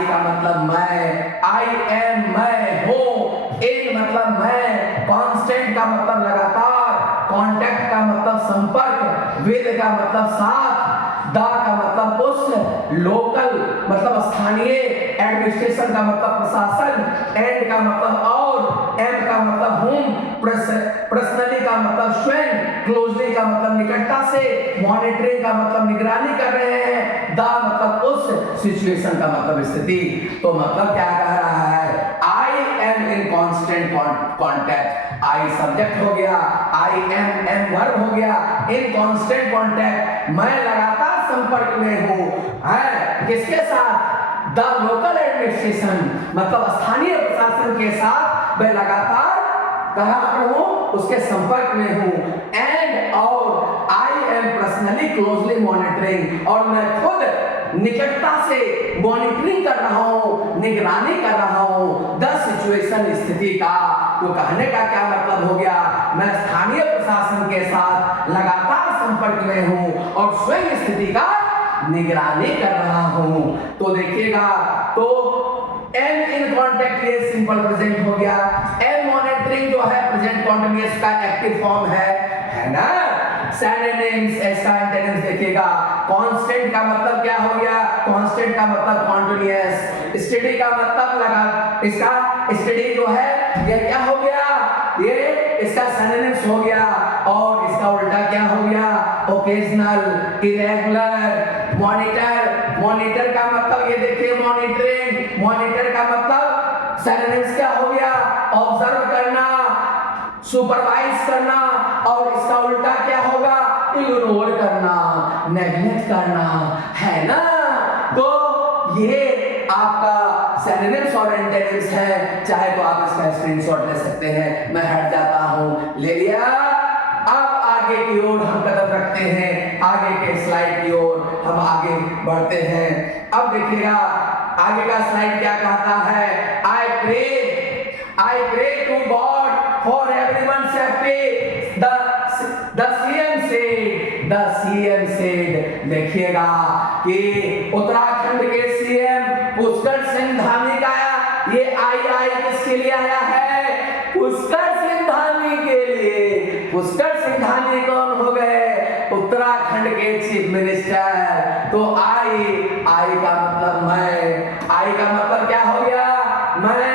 का मतलब मैं, I am मैं हूँ, in मतलब मैं, constant का मतलब लगातार, contact का मतलब संपर्क, with का मतलब साथ, द का मतलब उस, लोकल मतलब स्थानीय, एडमिनिस्ट्रेशन का मतलब प्रशासन, एंड का मतलब और, एम का मतलब हूँ, पर्सनली का मतलब स्वयं, क्लोजली का मतलब निकटता से, मॉनिटरिंग का मतलब निगरानी कर रहे हैं, द मतलब उस, सिचुएशन का मतलब स्थिति। तो मतलब क्या कह रहा है? I am in constant contact, I subject हो गया, आई एम वर्ब हो गया, इन कांस्टेंट कांटेक्ट मैं लगातार संपर्क में हूँ, है किसके साथ? द लोकल एडमिनिस्ट्रेशन मतलब स्थानीय प्रशासन के साथ मैं लगातार कहाँ पर हूँ? उसके संपर्क में हूँ। एंड और I am personally closely monitoring, और मैं खुद निकटता से मॉनिटरिंग कर रहा हूँ, निगरानी कर रहा हूँ द सिचुएशन स्थिति का। तो कहने का क्या मतलब हो गया? मैं स्थानीय प्रशासन के साथ लगातार संपर्क में हूँ और स्वयं स्थिति का निगरानी कर रहा हूँ। तो देखिएगा, तो एम इन कॉन्टेक्ट ये सिंपल प्रेजेंट हो गया, एम मॉनिटरिंग जो है प्रेजेंट कंटीन्यूअस का एक्टिव फॉर्म है ना? सिनोनिम्स, इसका एंटोनिम्स देखिएगा, कांस्टेंट का मतलब क्या हो गया? कांस्टेंट का मतलब कंटीन्यूअस, स्टडी का मतलब लगा, इसका स्टडी जो है ये क्या हो गया? ये इसका सिनोनिम्स हो गया, और इसका उल्टा क्या हो गया? Occasional, irregular, monitor. मॉनिटर का मतलब ये देखिए मॉनिटरिंग, मॉनिटर का मतलब सिनोनिम्स क्या हो गया? ऑब्जर्व करना, सुपरवाइज करना, और इसका उल्टा क्या होगा? इग्नोर करना, नेग्लेक्ट करना, है ना? तो ये आपका सिनोनिम्स और एंटोनिम्स है। चाहे तो आप इसका स्क्रीनशॉट ले सकते हैं, मैं हट जाता हूं, ले लिया। अब आगे की ओर हम कदम रखते हैं, आगे के स्लाइड की ओर हम आगे बढ़ते हैं। अब देखिएगा आगे का स्लाइड क्या कहता है? I pray to God for everyone's safety, the CM said। देखिएगा कि उत्तराखंड के सीएम पुष्कर सिंह धामी का ये आई किसके लिए आया है? पुष्कर सिंह धामी के लिए। पुष्कर सिंह धामी कौन हो गए? उत्तराखंड के चीफ मिनिस्टर। तो आई का मतलब मैं, आई का मतलब क्या हो गया? मैं।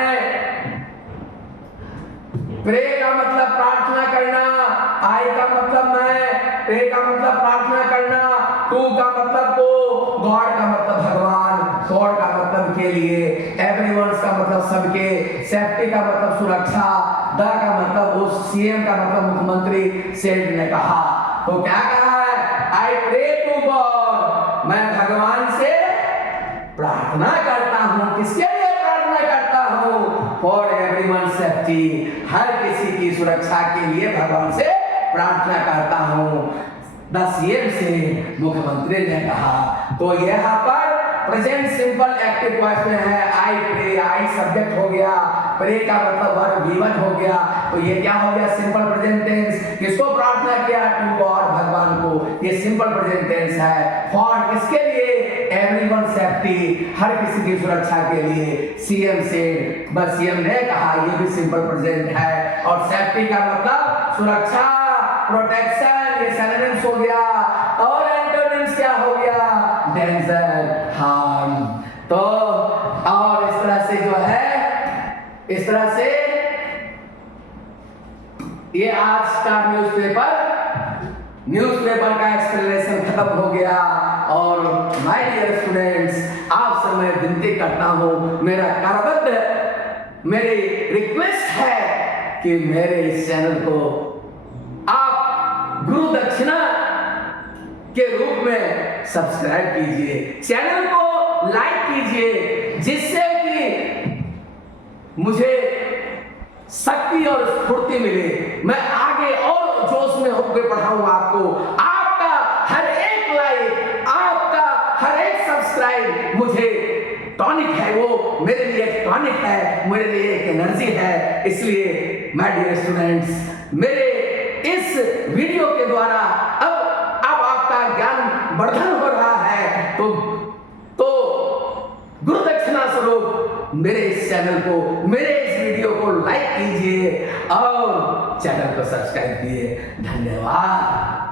प्रे का मतलब प्रार्थना करना, आई का मतलब मैं, प्रे का मतलब प्रार्थना करना, टू का मतलब को, गॉड का मतलब भगवान, गॉड का मतलब के लिए, एवरीवन का मतलब सबके, सेफ्टी का मतलब सुरक्षा, द का मतलब उस, सीएम का मतलब मुख्यमंत्री सेठ ने कहा। तो क्या कहा है? आई प्रे टू गॉड, मैं भगवान से प्रार्थना करता हूँ। किसके लिए प्रार्थना करता हूँ? फॉर एवरीवन सेफ्टी, हर किसी की सुरक्षा के लिए भगवान से प्रार्थना करता हूँ, द सीएम से मुख्यमंत्री ने कहा। तो यहाँ पर प्रेजेंट सिंपल एक्टिव वॉइस में है आई प्रे, आई सब्जेक्ट हो गया, प्रे का मतलब वर्ब V1 हो गया। तो ये क्या हो गया? Simple present tense. किसको प्रार्थना किया? टू गॉड, भगवान को। ये सिंपल प्रेजेंट टेंस है। फॉर किसके लिए? एवरीवन सेफ्टी, हर किसी की सुरक्षा के लिए। सीएम से, बस सीएम ने कहा, ये भी सिंपल प्रेजेंट है। और सेफ्टी का मतलब सुरक्षा, प्रोटेक्शन, ये सिनोनिम्स हो गया। और एंटोनिम्स क्या हो गया? Danger harm. तो और इस तरह से जो है, इस तरह से ये आज का न्यूज़पेपर का एक्सप्लेनेशन खत्म हो गया। और माय डियर स्टूडेंट्स, आप सब मैं विनती करता हूँ, मेरा करबद्ध मेरी रिक्वेस्ट है कि मेरे इस चैनल को आप गुरु दक्षिणा के रूप में सब्सक्राइब कीजिए, चैनल को लाइक कीजिए, जिससे कि मुझे शक्ति और स्फूर्ति मिले, मैं आगे और जोश में होकर पढ़ाऊं आपको। आपका हर एक लाइक, आपका हर एक सब्सक्राइब मुझे टॉनिक है, वो मेरे लिए एक टॉनिक है, मेरे लिए एक एनर्जी है। इसलिए माय डियर स्टूडेंट्स, मेरे इस वीडियो के द्वारा अब आपका ज्ञान वर्धन हो रहा है। तो गुरु दक्षिणा स्वरूप मेरे इस चैनल को, मेरे इस वीडियो को लाइक कीजिए और चैनल को सब्सक्राइब कीजिए। धन्यवाद।